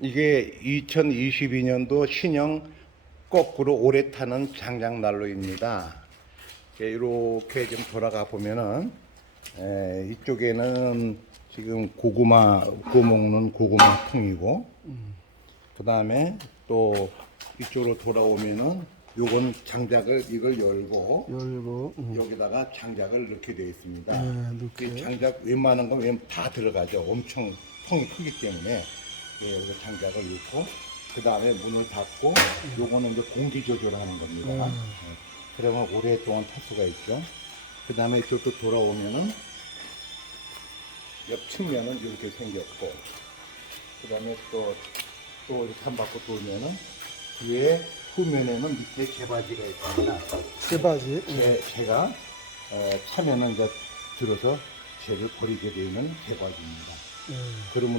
이게 2022년도 신형 거꾸로 오래 타는 장작난로입니다. 이렇게 좀 돌아가 보면은 이쪽에는 지금 고구마 구워 먹는 고구마 통이고, 그 다음에 또 이쪽으로 돌아오면은 요건 장작을 이걸 열고 여기다가 장작을 넣게 되어 있습니다. 이 장작 웬만한 건 다 들어가죠. 엄청 통이 크기 때문에. 여기서 장작을 넣고, 그 다음에 문을 닫고, 요거는 이제 공기 조절하는 겁니다. 그러면 오랫동안 탈 수가 있죠. 그 다음에 이쪽도 돌아오면은 옆 측면은 이렇게 생겼고, 그 다음에 또 이렇게 한 바퀴 돌면은 뒤에 후면에는 밑에 개바지가 있습니다. 개바지. 개가 차면은 이제 들어서 재를 버리게 되는 개바지입니다. 그러면